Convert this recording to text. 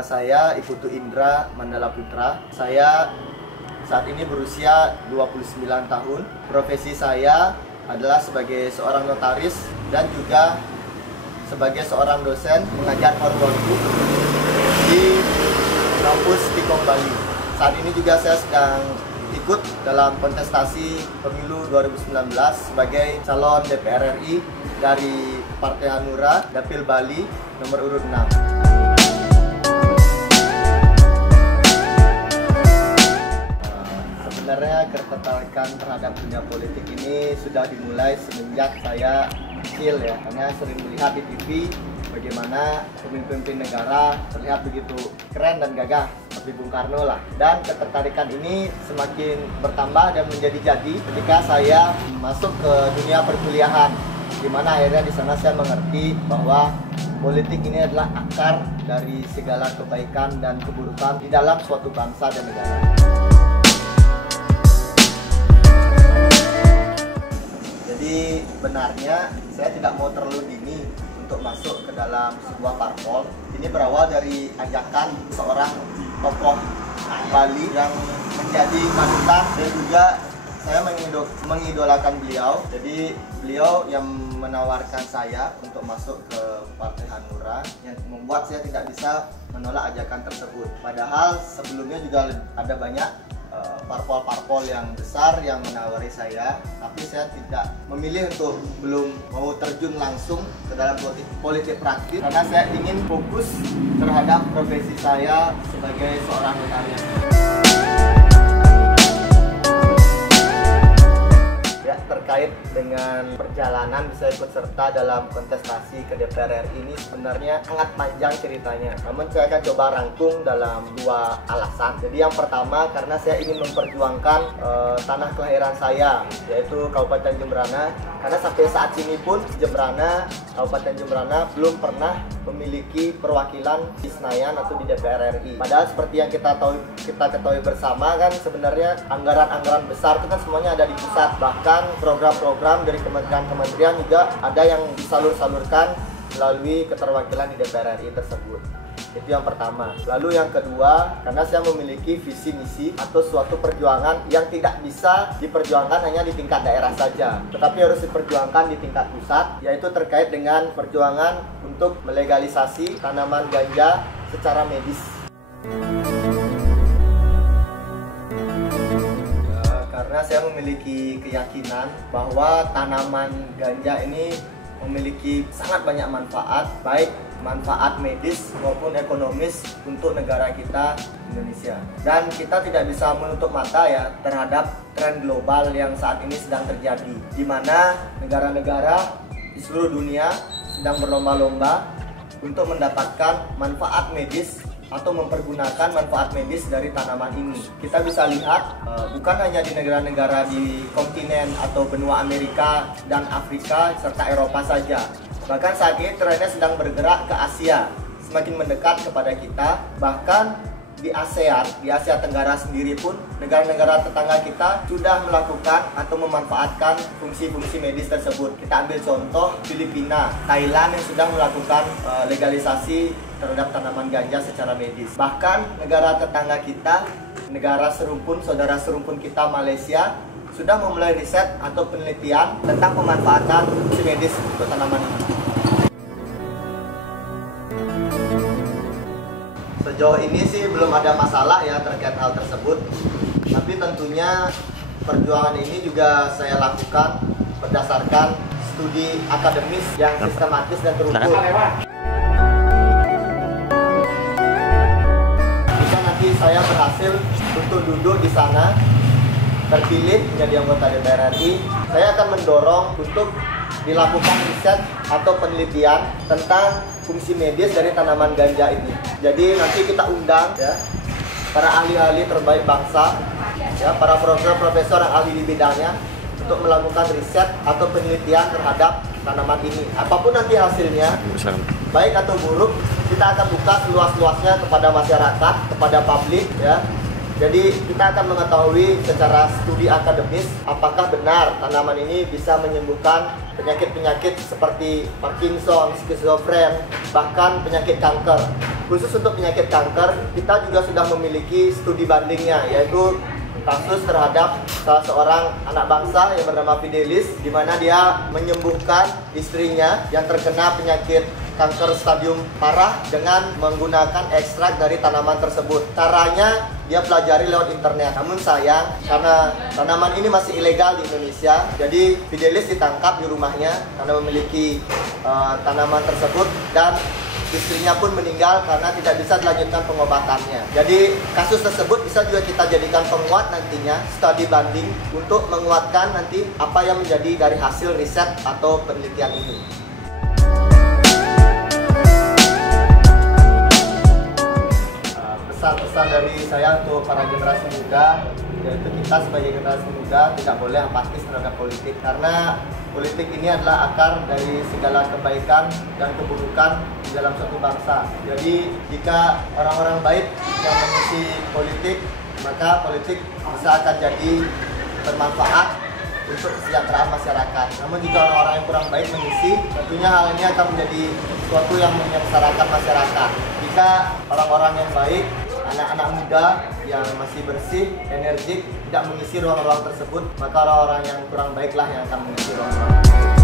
Nama saya Iputu Indra Mandala Putra. Saya saat ini berusia 29 tahun. Profesi saya adalah sebagai seorang notaris dan juga sebagai seorang dosen mengajar paruh waktu di kampus Tikong Bali. Saat ini juga saya sedang ikut dalam kontestasi pemilu 2019 sebagai calon DPR RI dari Partai Hanura, Dapil Bali, nomor urut 6. Sebenarnya ketertarikan terhadap dunia politik ini sudah dimulai semenjak saya kecil ya, karena sering melihat di TV bagaimana pemimpin negara terlihat begitu keren dan gagah seperti Bung Karno lah. Dan ketertarikan ini semakin bertambah dan menjadi-jadi ketika saya masuk ke dunia perkuliahan, di mana akhirnya di sana saya mengerti bahwa politik ini adalah akar dari segala kebaikan dan keburukan di dalam suatu bangsa dan negara. Jadi benarnya saya tidak mau terlalu dini untuk masuk ke dalam sebuah parpol. Ini berawal dari ajakan seorang tokoh Bali yang menjadi panutan dan juga saya mengidolakan beliau. Jadi beliau yang menawarkan saya untuk masuk ke Partai Hanura, yang membuat saya tidak bisa menolak ajakan tersebut. Padahal sebelumnya juga ada banyak parpol-parpol yang besar yang menawari saya, tapi saya tidak memilih untuk belum mau terjun langsung ke dalam politik praktis karena saya ingin fokus terhadap profesi saya sebagai seorang notaris. Ya, terkait dengan perjalanan bisa ikut serta dalam kontestasi ke DPR RI ini sebenarnya sangat panjang ceritanya. Namun saya akan coba rangkum dalam dua alasan. Jadi yang pertama karena saya ingin memperjuangkan tanah kelahiran saya, yaitu Kabupaten Jembrana. Karena sampai saat ini pun Kabupaten Jembrana belum pernah memiliki perwakilan di Senayan atau di DPR RI. Padahal seperti yang kita ketahui bersama kan sebenarnya anggaran-anggaran besar itu kan semuanya ada di pusat. Bahkan program-program dari kementerian-kementerian juga ada yang disalur-salurkan melalui keterwakilan di DPR RI tersebut. Itu yang pertama. Lalu yang kedua, karena saya memiliki visi misi atau suatu perjuangan yang tidak bisa diperjuangkan hanya di tingkat daerah saja, tetapi harus diperjuangkan di tingkat pusat, yaitu terkait dengan perjuangan untuk melegalisasi tanaman ganja secara medis. Karena saya memiliki keyakinan bahwa tanaman ganja ini memiliki sangat banyak manfaat, baik manfaat medis maupun ekonomis untuk negara kita Indonesia. Dan kita tidak bisa menutup mata ya terhadap tren global yang saat ini sedang terjadi, di mana negara-negara di seluruh dunia sedang berlomba-lomba untuk mendapatkan manfaat medis atau mempergunakan manfaat medis dari tanaman ini. Kita bisa lihat bukan hanya di negara-negara di kontinen atau benua Amerika dan Afrika serta Eropa saja. Bahkan saat ini trennya sedang bergerak ke Asia, semakin mendekat kepada kita. Bahkan di ASEAN, di Asia Tenggara sendiri pun negara-negara tetangga kita sudah melakukan atau memanfaatkan fungsi-fungsi medis tersebut. Kita ambil contoh Filipina, Thailand yang sudah melakukan legalisasi terhadap tanaman ganja secara medis. Bahkan negara tetangga kita, negara serumpun, saudara serumpun kita Malaysia sudah memulai riset atau penelitian tentang pemanfaatan fungsi medis untuk tanaman ini. Sejauh ini sih belum ada masalah ya terkait hal tersebut, tapi tentunya perjuangan ini juga saya lakukan berdasarkan studi akademis yang sistematis dan terukur. Jika nanti saya berhasil untuk duduk di sana, terpilih menjadi anggota DPR RI, saya akan mendorong untuk dilakukan riset atau penelitian tentang fungsi medis dari tanaman ganja ini. Jadi nanti kita undang ya para ahli-ahli terbaik bangsa, ya para profesor yang ahli di bidangnya untuk melakukan riset atau penelitian terhadap tanaman ini. Apapun nanti hasilnya, baik atau buruk, kita akan buka seluas-luasnya kepada masyarakat, kepada publik ya. Jadi kita akan mengetahui secara studi akademis apakah benar tanaman ini bisa menyembuhkan penyakit-penyakit seperti Parkinson, skizofren, bahkan penyakit kanker. Khusus untuk penyakit kanker, kita juga sudah memiliki studi bandingnya, yaitu kasus terhadap salah seorang anak bangsa yang bernama Fidelis, di mana dia menyembuhkan istrinya yang terkena penyakit kanker stadium parah dengan menggunakan ekstrak dari tanaman tersebut. Caranya dia pelajari lewat internet. Namun sayang, karena tanaman ini masih ilegal di Indonesia, jadi Fidelis ditangkap di rumahnya karena memiliki tanaman tersebut, dan istrinya pun meninggal karena tidak bisa dilanjutkan pengobatannya. Jadi kasus tersebut bisa juga kita jadikan penguat nantinya, studi banding, untuk menguatkan nanti apa yang menjadi dari hasil riset atau penelitian ini. Pesan-pesan dari saya untuk para generasi muda, yaitu kita sebagai generasi muda tidak boleh apatis terhadap politik, karena politik ini adalah akar dari segala kebaikan dan keburukan di dalam suatu bangsa. Jadi jika orang-orang baik yang mengisi politik, maka politik bisa akan jadi bermanfaat untuk kesejahteraan masyarakat. Namun jika orang-orang yang kurang baik mengisi, tentunya hal ini akan menjadi sesuatu yang menyengsarakan masyarakat. Jika orang-orang yang baik, anak-anak muda yang masih bersih, energik, tidak mengisi ruang-ruang tersebut, maka orang-orang yang kurang baiklah yang akan mengisi ruang-ruang tersebut.